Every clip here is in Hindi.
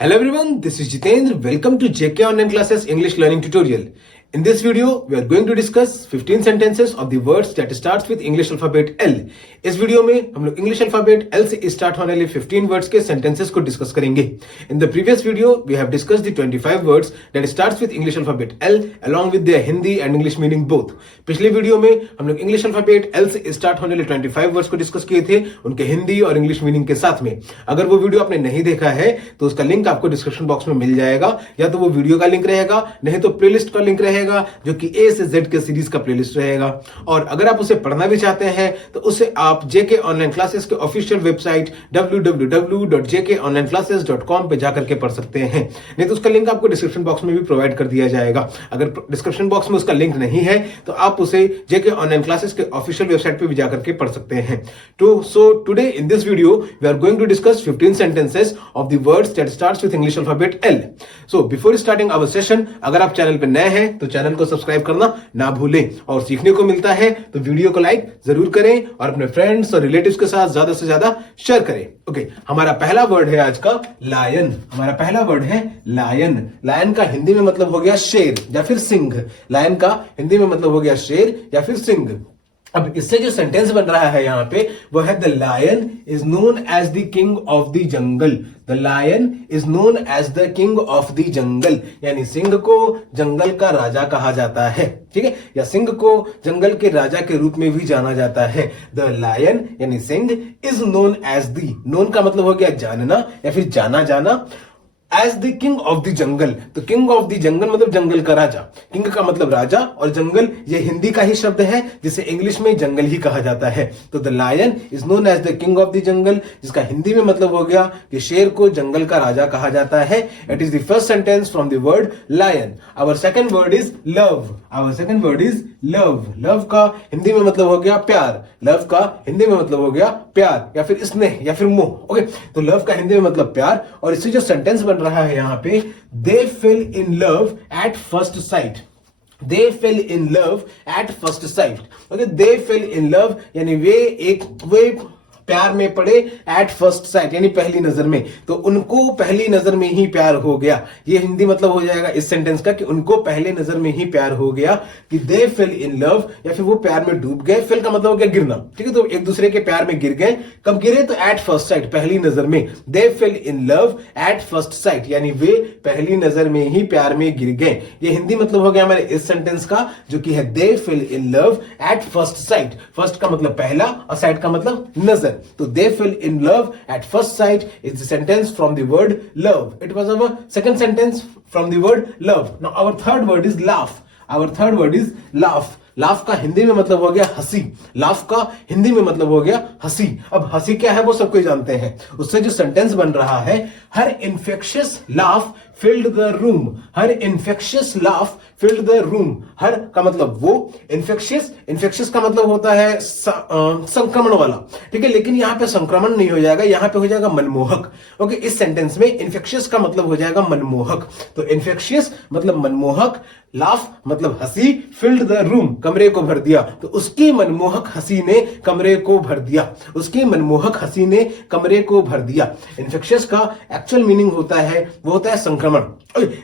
Hello everyone, this is Jitendra. Welcome to JK Online Classes English Learning Tutorial. In this video, we are going to discuss 15 sentences of the words that starts with English alphabet L. इस वीडियो में हम लोग इंग्लिश अल्फाबेट L से स्टार्ट होने वाले 15 वर्ड्स के सेंटेंसेस को डिस्कस करेंगे. In the previous video we have discussed the 25 words that starts with English alphabet L along with their Hindi and English meaning both. पिछले वीडियो में हम लोग इंग्लिश अल्फाबेट L से स्टार्ट होने वाले 25 वर्ड्स को डिस्कस किए थे, उनके हिंदी और इंग्लिश मीनिंग के साथ में. अगर वो वीडियो आपने नहीं देखा है तो उसका लिंक आपको डिस्क्रिप्शन बॉक्स में मिल जाएगा, या तो वो वीडियो का लिंक रहेगा, नहीं तो प्लेलिस्ट का लिंक रहेगा जो कि A से Z के सीरीज का प्लेलिस्ट रहेगा. और अगर आप उसे पढ़ना भी चाहते हैं तो उसे आप जेके ऑनलाइन क्लासेस के ऑफिशियल वेबसाइट www.jkonlineclasses.com पे जाकर के पढ़ सकते हैं, नहीं तो उसका लिंक आपको डिस्क्रिप्शन बॉक्स में भी प्रोवाइड कर दिया जाएगा. अगर डिस्क्रिप्शन बॉक्स में उसका लिंक नहीं है तो आप उसे जेके ऑनलाइन क्लासेस के ऑफिशियल वेबसाइट पे भी जाकर के पढ़ सकते हैं. So today in this video we are going to discuss 15 sentences of the words that starts with English alphabet L. So before starting our session, अगर आप चैनल पे नए हैं तो चैनल को सब्सक्राइब करना ना भूलें, और सीखने को मिलता है तो वीडियो को लाइक जरूर करें और अपने फ्रेंड्स और रिलेटिव्स के साथ ज्यादा से ज्यादा शेयर करें. ओके, हमारा पहला वर्ड है आज का लायन. हमारा पहला वर्ड है लायन. लायन का हिंदी में मतलब हो गया शेर या फिर सिंह. लायन का हिंदी में मतलब हो गया शेर या फिर सिंह. अब इससे जो सेंटेंस बन रहा है यहां पे वो है the lion is known as the king of the jungle. The lion is known as the king of the jungle, यानी सिंह को जंगल का राजा कहा जाता है. ठीक है, या सिंह को जंगल के राजा के रूप में भी जाना जाता है. द लायन यानी सिंह is known as the, known का मतलब हो गया जानना या फिर जाना जाना, as the king of the jungle. तो किंग ऑफ द जंगल मतलब जंगल का राजा. किंग का मतलब राजा और जंगल ये हिंदी का ही शब्द है जिसे इंग्लिश में जंगल ही कहा जाता है. तो the lion is known as the king of the jungle, जिसका हिंदी में मतलब हो गया कि शेर को जंगल का राजा कहा जाता है. It is the first sentence from the word lion. Our second word is love. Our second word is love. Love का हिंदी में मतलब हो गया प्यार. लव का हिंदी में मतलब हो गया प्यार या फिर स्नेह या फिर मोह. ओके, तो लव का हिंदी में मतलब प्यार, और इससे जो सेंटेंस बन रहा है यहां पे, they fell in love at first sight. They fell in love at first sight. Okay, they fell in love यानी वे प्यार में पड़े एट फर्स्ट साइट यानी पहली नजर में. तो उनको पहली नजर में ही प्यार हो गया. ये हिंदी मतलब हो जाएगा इस सेंटेंस का कि उनको पहले नजर में ही प्यार हो गया. कि दे फेल इन लव या फिर वो प्यार में डूब गए. फेल का मतलब हो गया गिरना. ठीक है, तो एक दूसरे के प्यार में गिर गए. कब गिरे? तो एट फर्स्ट साइट, पहली नजर में. They fell in love at first sight यानी वे पहली नजर में ही प्यार में गिर गए. ये हिंदी मतलब हो गया हमारे इस सेंटेंस का जो कि है they fell in love at first sight. First का मतलब पहला और साइट का मतलब नजर. तो they fell in love at first sight is the sentence from the word love. It was our second sentence from the word love. Now our third word is laugh. Our third word is laugh. Laugh का हिंदी में मतलब हो गया हंसी. लाफ का हिंदी में मतलब हो गया हंसी. अब हंसी क्या है वो सब कोई जानते हैं. उससे जो सेंटेंस बन रहा है, her infectious laugh filled the room. Her infectious laugh filled the room. Her का मतलब वो, इन्फेक्शियस का मतलब होता है संक्रमण वाला. ठीक है, लेकिन यहां पे संक्रमण नहीं हो जाएगा, यहां पे हो जाएगा मनमोहक. ओके, इस सेंटेंस में इन्फेक्शियस का मतलब हो जाएगा मनमोहक. तो इन्फेक्शियस मतलब मनमोहक, लाफ मतलब हंसी, फिल्ड द रूम कमरे को भर दिया. तो उसकी मनमोहक हंसी ने कमरे को भर दिया. उसकी मनमोहक हंसी ने कमरे को भर दिया. इन्फेक्शियस का एक्चुअल मीनिंग होता है वो होता है संक्रमण.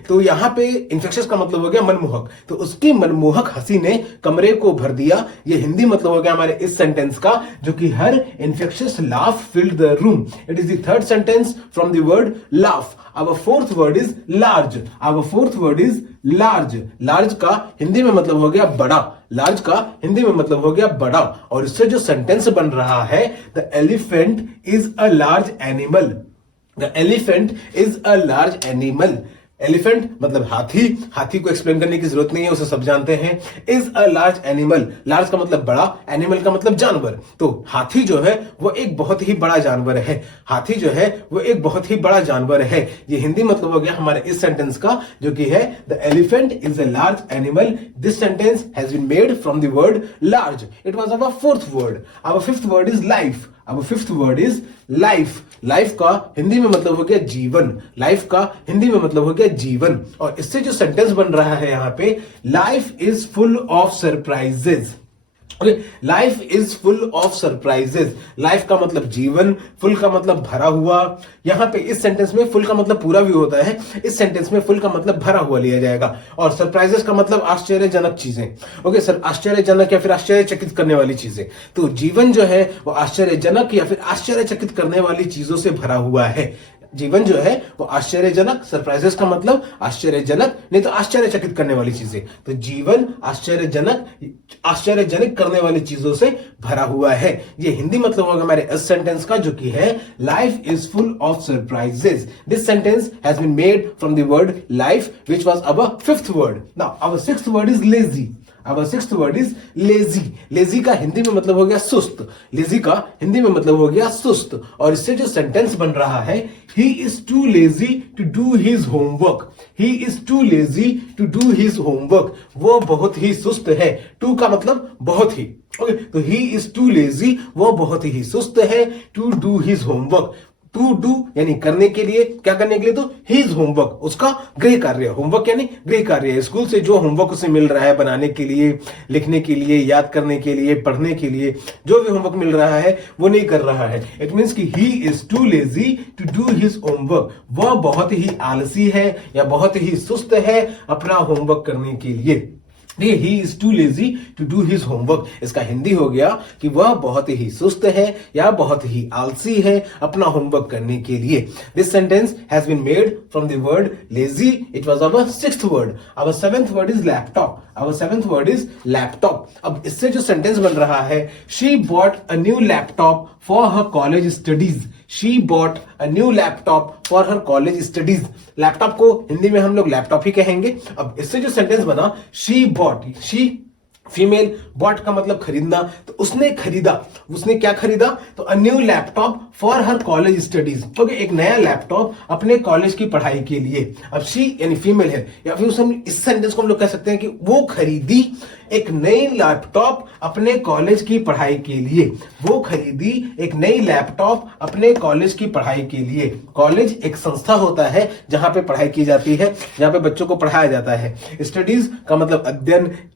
तो यहां पे इन्फेक्शियस का मतलब हो गया मनमोहक. तो उसकी मनमोहक हंसी ने कमरे को भर दिया. ये हिंदी मतलब हो गया हमारे इस सेंटेंस का जो कि her infectious laugh filled the room. It is the third sentence from the word laugh. Our fourth word is large. Our fourth word is large. Large का हिंदी में मतलब हो गया बड़ा. लार्ज का हिंदी में मतलब हो गया बड़ा. और इससे जो सेंटेंस बन रहा है, the elephant is a large animal. The elephant is a large animal. Elephant मतलब हाथी. हाथी को एक्सप्लेन करने की जरूरत नहीं है, उसे सब जानते हैं. Is a large animal. Large का मतलब बड़ा, एनिमल का मतलब जानवर. तो हाथी जो है वो एक बहुत ही बड़ा जानवर है. हाथी जो है वो एक बहुत ही बड़ा जानवर है. ये हिंदी मतलब हो गया हमारे इस सेंटेंस का जो कि है the elephant is a large animal. This sentence has been made from the word large. It was our fourth word. Our fifth word is life. अब fifth word is life. Life का हिंदी में मतलब हो गया जीवन. लाइफ का हिंदी में मतलब हो गया जीवन. और इससे जो सेंटेंस बन रहा है यहां पे, life is full of surprises. Life is full of surprises. Life का मतलब जीवन, फुल का मतलब भरा हुआ। यहां पे इस सेंटेंस में फुल का मतलब पूरा भी होता है, इस सेंटेंस में फुल का मतलब भरा हुआ लिया जाएगा। और सरप्राइजेस का मतलब आश्चर्यजनक चीजें। ओके सर, आश्चर्यजनक या फिर आश्चर्यचकित करने वाली चीजें। तो जीवन जो है वो आश्चर्यजनक या फिर आश्चर्यचकित करने वाली चीजों से भरा हुआ है। जीवन जो है वो आश्चर्यजनक, सरप्राइजेस का मतलब आश्चर्यजनक नहीं तो आश्चर्यचकित करने वाली चीजें। तो जीवन आश्चर्यजनक करने वाली चीजों से भरा हुआ है। ये हिंदी मतलब होगा हमारे इस सेंटेंस का, जो कि है life is full of surprises. This sentence has been made from the word life which was our fifth word. Now our sixth word is lazy. Our sixth word is lazy. Lazy का हिंदी में मतलब हो गया सुस्त। Lazy का हिंदी में मतलब हो गया सुस्त। और इससे जो सेंटेंस बन रहा है, he is too lazy to do his homework. He is too lazy to do his homework. वो बहुत ही सुस्त है। to का मतलब बहुत ही। ओके, तो he is too lazy, वो बहुत ही सुस्त है, to do his homework. To do यानी करने के लिए, क्या करने के लिए, तो हिज होमवर्क, उसका गृह कार्य। होमवर्क यानी गृह कार्य। स्कूल से जो होमवर्क उसे मिल रहा है बनाने के लिए, लिखने के लिए, याद करने के लिए, पढ़ने के लिए, जो भी होमवर्क मिल रहा है वो नहीं कर रहा है। इट मीन्स कि he is too lazy to do his homework. वह बहुत ही आलसी है या बहुत ही सुस्त है अपना होमवर्क करने के लिए। He is too lazy to do his homework. इसका हिंदी हो गया कि वह बहुत ही सुस्त है या बहुत ही आलसी है अपना होमवर्क करने के लिए। This sentence has been made from the word lazy. It was our sixth word. Our seventh word is laptop. Our seventh word is laptop. अब इससे जो सेंटेंस बन रहा है, she bought a new laptop for her college studies. She bought a new laptop for her college studies. Laptop को हिंदी में हम लोग लैपटॉप ही कहेंगे। अब इससे जो सेंटेंस बना, she bought, she female, bought का मतलब खरीदना, तो उसने खरीदा। उसने क्या खरीदा, तो अ new laptop for her college studies. Okay, एक नया लैपटॉप अपने कॉलेज की पढ़ाई के लिए। अब शी यानी फीमेल है, या फिर इस सेंटेंस को हम लोग कह सकते हैं कि वो खरीदी एक नई लैपटॉप अपने कॉलेज की पढ़ाई के लिए। वो खरीदी एक नई लैपटॉप अपने कॉलेज की पढ़ाई के लिए। कॉलेज एक संस्था होता है जहां पे पढ़ाई की जाती है, जहां पे बच्चों को पढ़ाया जाता है। स्टडीज का मतलब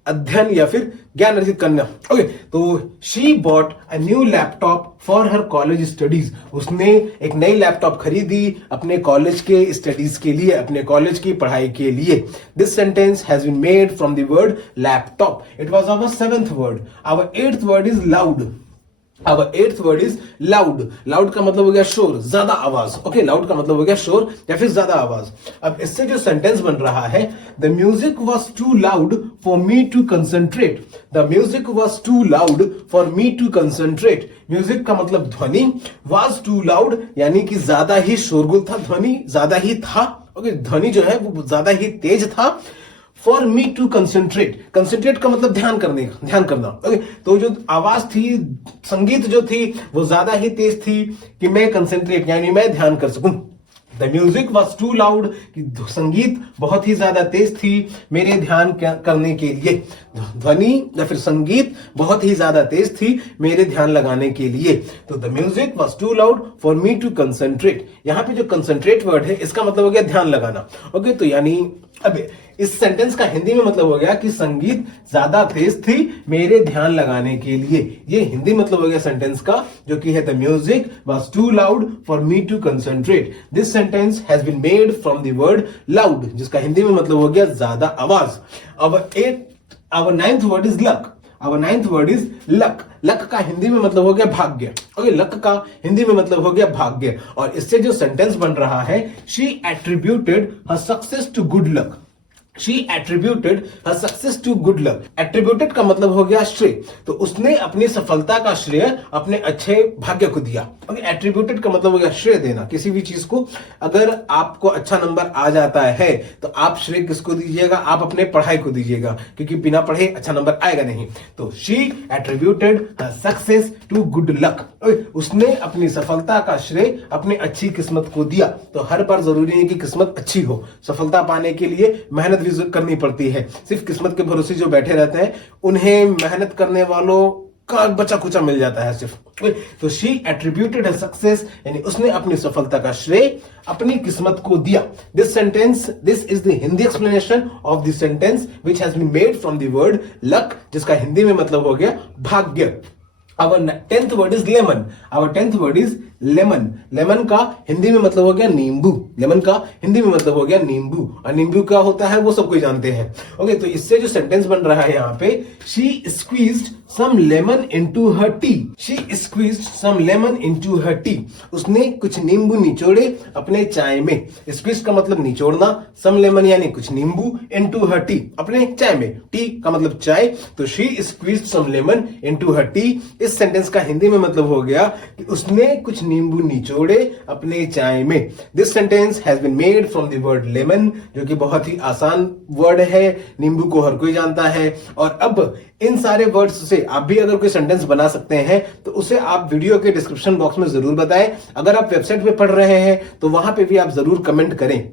अध्ययन या फिर ज्ञान अर्जित करना। ओके, तो she bought a new laptop for her college studies. उसने एक नई लैपटॉप खरीदी अपने कॉलेज के स्टडीज के लिए, अपने कॉलेज की पढ़ाई के लिए। This sentence has been made from the word laptop. It was our seventh word. Our eighth word is loud. Our eighth word is loud. Loud का मतलब हो गया शोर, ज्यादा आवाज। ओके, लाउड का मतलब हो गया शोर या फिर ज्यादा आवाज। अब इससे जो सेंटेंस बन रहा है, the music was too loud for me to concentrate. The music was too loud for me to concentrate. Music का मतलब ध्वनि, वॉज टू लाउड यानी कि ज्यादा ही शोरगुल था, ध्वनि ज्यादा ही था। ओके, ध्वनि जो है वो ज्यादा ही तेज था। For me to concentrate, concentrate का मतलब ध्यान करना। ओके, तो जो आवाज थी, संगीत जो थी वो ज्यादा ही तेज थी कि मैं कंसेंट्रेट यानी मैं ध्यान कर सकूं। The music was too loud, कि संगीत बहुत ही ज्यादा तेज थी मेरे ध्यान करने के लिए। ध्वनि या फिर संगीत बहुत ही ज्यादा तेज थी मेरे ध्यान लगाने के लिए। तो the music was too loud for me to concentrate. यहां पे जो कंसेंट्रेट वर्ड है इसका मतलब हो गया ध्यान लगाना। ओके, तो यानी अब इस सेंटेंस का हिंदी में मतलब हो गया कि संगीत ज्यादा तेज थी मेरे ध्यान लगाने के लिए। ये हिंदी मतलब हो गया सेंटेंस का, जो कि है the music was too loud for me to concentrate. This sentence has been made from the word loud, जिसका हिंदी में मतलब हो गया ज्यादा आवाज। Our ninth word is luck. Our ninth word is luck. Luck का हिंदी में मतलब हो गया भाग्य। ओके, लक का हिंदी में मतलब हो गया भाग्य। और इससे जो सेंटेंस बन रहा है, she attributed her success to good luck. She attributed her success to good luck. Attributed का मतलब हो गया श्रेय, तो उसने अपनी सफलता का श्रेय अपने अच्छे भाग्य को दिया। ओके, attributed का मतलब हो गया श्रेय देना किसी भी चीज को। अगर आपको अच्छा नंबर आ जाता है तो आप श्रेय किसको दीजिएगा, आप अपने पढ़ाई को दीजिएगा, क्योंकि बिना पढ़े अच्छा नंबर आएगा नहीं। तो she attributed her success to good luck. उसने अपनी सफलता का श्रेय अपने अच्छी किस्मत को दिया। तो हर बार जरूरी है कि किस्मत अच्छी हो। सफलता पाने के लिए मेहनत करनी पड़ती है। सिर्फ किस्मत के भरोसे जो बैठे रहते हैं, उन्हें मेहनत करने वालों का बचा कुचा मिल जाता है सिर्फ। तो शी एट्रीब्यूटेड हर सक्सेस, यानी उसने अपनी सफलता का श्रेय अपनी किस्मत को दिया। This sentence, this is the Hindi explanation of the sentence which has been made from the word luck, जिसका हिंदी में मतलब हो गया भाग्य। Our 10th word is lemon. Our 10th word is lemon. lemon का हिंदी में मतलब हो गया नींबू। lemon का हिंदी में मतलब हो गया नींबू, और नींबू क्या होता है वो सब कोई जानते हैं। ओके, तो इससे जो सेंटेंस बन रहा है यहाँ पे, she squeezed some lemon into her tea. She squeezed some lemon into her tea. उसने कुछ नींबू निचोड़े अपने चाय में। squeeze का मतलब निचोड़ना, some lemon यानी कुछ नींबू, into her tea अपने चाय में, tea का मतलब चाय, तो she squeezed some lemon into her tea। इस सेंटेंस का हिंदी में मतलब हो गया कि उसने कुछ नींबू निचोड़े अपने चाय में। This sentence has been made from the word lemon, जो कि बहुत ही आसान वर्ड है, नींबू को हर कोई जानता है। और अब इन सारे वर्ड्स से आप भी अगर कोई सेंटेंस बना सकते हैं तो उसे आप वीडियो के डिस्क्रिप्शन बॉक्स में जरूर बताएं। अगर आप वेबसाइट पे पढ़ रहे हैं तो वहां पे भी आप जरूर कमेंट करें।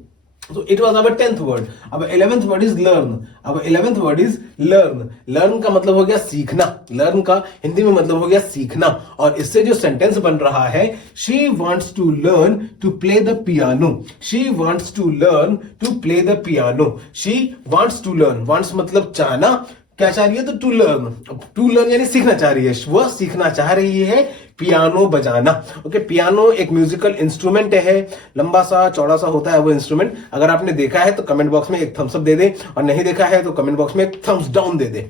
So it was our 10th word. Our 11th word is learn. Our 11th word is learn. Learn का मतलब हो गया सीखना। Learn का हिंदी में मतलब हो गया सीखना। और इससे जो सेंटेंस बन रहा है, she wants to learn to play the piano. She wants to learn to play the piano. She wants to learn. Wants मतलब चाहना, क्या चाह रही है? तो टू लर्न यानी सीखना चाह रही है। वह सीखना चाह रही है पियानो बजाना। ओके, पियानो एक म्यूजिकल इंस्ट्रूमेंट है, लंबा सा चौड़ा सा होता है वो इंस्ट्रूमेंट। अगर आपने देखा है तो कमेंट बॉक्स में एक थम्स अप दे दे, और नहीं देखा है तो कमेंट बॉक्स में एक थम्स डाउन दे दे।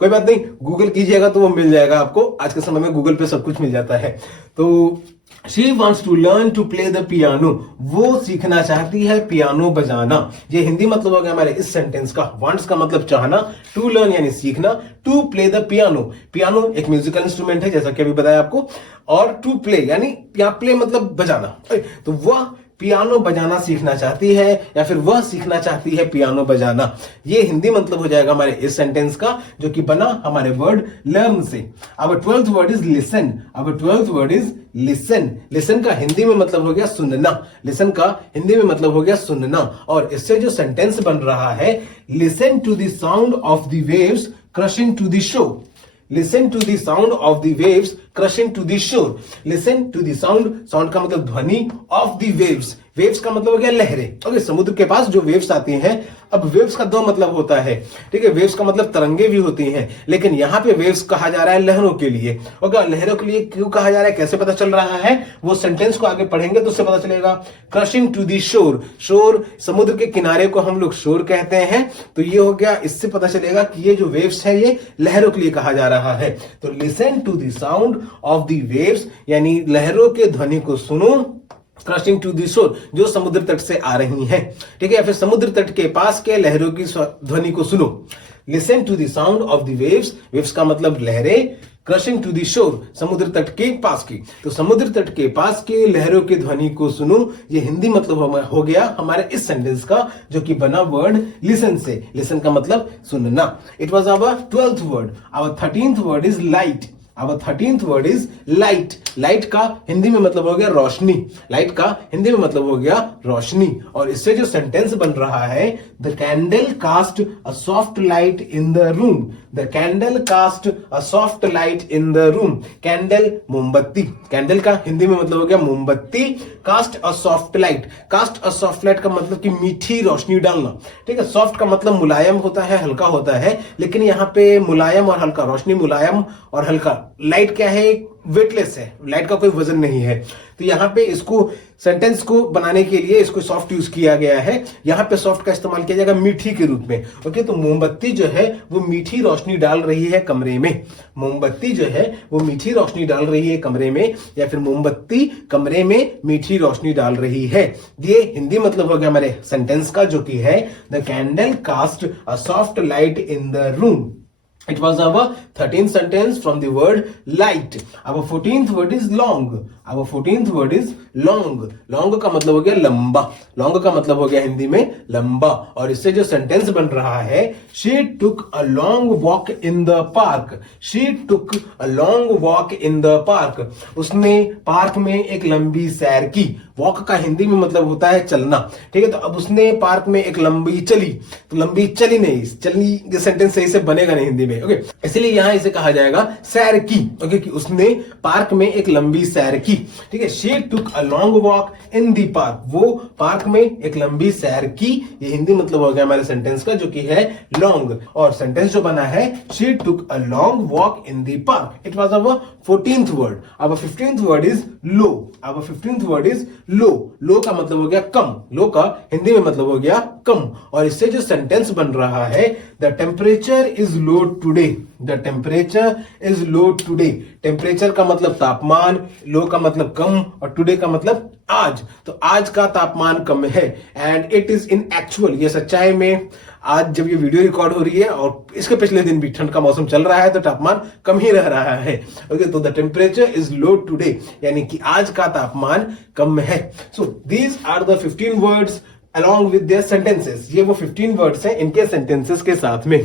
कोई बात नहीं, गूगल कीजिएगा तो वो मिल जाएगा आपको। आज के समय में गूगल पे सब कुछ मिल जाता है। तो She wants to learn to play the piano. वो सीखना चाहती है पियानो बजाना। ये हिंदी मतलब हो गया हमारे इस सेंटेंस का। wants का मतलब चाहना, to learn यानी सीखना, to play the piano. Piano एक म्यूजिकल इंस्ट्रूमेंट है जैसा कि अभी बताया आपको, और to play यानी प्ले मतलब बजाना। तो वह पियानो बजाना सीखना चाहती है, या फिर वह सीखना चाहती है पियानो बजाना। ये हिंदी मतलब हो जाएगा हमारे इस सेंटेंस का, जो कि बना हमारे वर्ड लर्न से। Our 12th word is listen. Our 12th word is listen. Listen का हिंदी में मतलब हो गया सुनना। Listen का हिंदी में मतलब हो गया सुनना। और इससे जो सेंटेंस बन रहा है, listen to the sound of the waves crashing to the shore. Listen to the sound of the waves crashing to the shore. Listen to the sound, sound का मतलब ध्वनि, of the waves. वेव्स का मतलब हो गया लहरें। ओके, समुद्र के पास जो वेव्स आती हैं, अब वेव्स का दो मतलब होता है, ठीक है। वेव्स का मतलब तरंगे भी होती हैं, लेकिन यहाँ पे वेव्स कहा जा रहा है लहरों के लिए। ओके, लहरों के लिए क्यों कहा जा रहा है, कैसे पता चल रहा है, वो सेंटेंस को आगे पढ़ेंगे तो उससे पता चलेगा। क्रशिंग टू दी शोर, शोर समुद्र के किनारे को हम लोग शोर कहते हैं, तो ये हो गया, इससे पता चलेगा कि ये जो वेव्स है ये लहरों के लिए कहा जा रहा है। तो listen to the sound of the waves यानी लहरों के ध्वनि को सुनो, क्रशिंग टू दी शोर जो समुद्र तट से आ रही हैं, ठीक है, या फिर समुद्र तट के पास के लहरों की ध्वनि को सुनो। Listen to the sound of the waves, waves का मतलब लहरें, क्रशिंग टू द शोर समुद्र तट के पास की, तो समुद्र तट के पास के लहरों की ध्वनि को सुनो। ये हिंदी मतलब हो गया हमारे इस सेंटेंस का, जो कि बना वर्ड लिसन से। लिसन का मतलब सुनना। It was our 12th word. Our 13th word is light. Our 13th word is light. Light का हिंदी में मतलब हो गया रोशनी। लाइट का हिंदी में मतलब हो गया रोशनी। और इससे जो सेंटेंस बन रहा है, the candle cast a soft light in the room. The candle cast a soft light in the room. Candle मोमबत्ती, कैंडल का हिंदी में मतलब हो गया मोमबत्ती। Cast a soft light, cast a soft light का मतलब कि मीठी रोशनी डालना, ठीक है। सॉफ्ट का मतलब मुलायम होता है, हल्का होता है, लेकिन यहाँ पे मुलायम और हल्का, रोशनी मुलायम और हल्का। लाइट क्या है, वेटलेस है, लाइट का कोई वजन नहीं है। तो यहाँ पे इसको सेंटेंस को बनाने के लिए इसको सॉफ्ट यूज किया गया है। यहाँ पे सॉफ्ट का इस्तेमाल किया जाएगा मीठी के रूप में। ओके, तो मोमबत्ती जो है वो मीठी रोशनी डाल रही है कमरे में। मोमबत्ती जो है वो मीठी रोशनी डाल रही है कमरे में, या फिर मोमबत्ती कमरे में मीठी रोशनी डाल रही है। ये हिंदी मतलब हो गया हमारे सेंटेंस का, जो कि है the candle cast a soft light in the room. It was our 13th sentence from the word light. Our 14th word is long. Our 14th word is long. Long का मतलब हो गया लंबा। Long का मतलब हो गया हिंदी में लंबा। और इससे जो सेंटेंस बन रहा है, she took a long walk in the park. She took a long walk in the park. उसने पार्क में एक लंबी सैर की। वॉक का हिंदी में मतलब होता है चलना, ठीक है। तो अब उसने पार्क में एक लंबी चली, तो लंबी चली नहीं, चलनी ये सेंटेंस सही से बनेगा नहीं हिंदी में। है। ओके, इसलिए यहां इसे कहा जाएगा सैर की। ओके, कि उसने पार्क में एक लंबी सैर की। ठीक है, she took a long walk in the park, वो पार्क में एक लंबी सैर की। ये हिंदी मतलब हो गया हमारे सेंटेंस का, जो कि है लॉन्ग। और सेंटेंस जो बना है she took a long walk in the park. It was our 14th word. Our 15th word is low. Our 15th word is low. Low का मतलब हो गया कम। लो का हिंदी में मतलब हो गया कम। और इससे जो सेंटेंस बन रहा है, the temperature is low today. The temperature is low today. Temperature का मतलब तापमान, लो का मतलब कम, और टुडे का मतलब आज। तो आज का तापमान कम है, and it is in actual, ये सच्चाई में आज जब ये वीडियो रिकॉर्ड हो रही है और इसके पिछले दिन भी ठंड का मौसम चल रहा है, तो तापमान कम ही रह रहा है। ओके, तो the temperature is low today, यानी कि आज का तापमान कम है। So these are the 15 words along with their sentences। ये वो 15 वर्ड्स हैं इनके सेंटेंसेस के साथ में।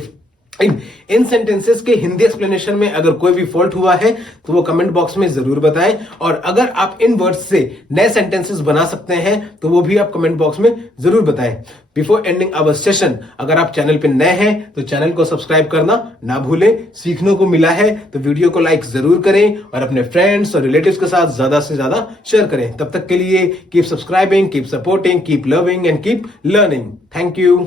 इन सेंटेंसेस के हिंदी एक्सप्लेनेशन में अगर कोई भी फॉल्ट हुआ है तो वो कमेंट बॉक्स में जरूर बताएं, और अगर आप इन वर्ड्स से नए सेंटेंसेस बना सकते हैं तो वो भी आप कमेंट बॉक्स में जरूर बताएं। बिफोर एंडिंग आवर सेशन, अगर आप चैनल पे नए हैं तो चैनल को सब्सक्राइब करना ना भूलें। सीखने को मिला है तो वीडियो को लाइक जरूर करें और अपने फ्रेंड्स और रिलेटिव्स के साथ ज्यादा से ज्यादा शेयर करें। तब तक के लिए keep subscribing, keep supporting, keep loving and keep learning. Thank you.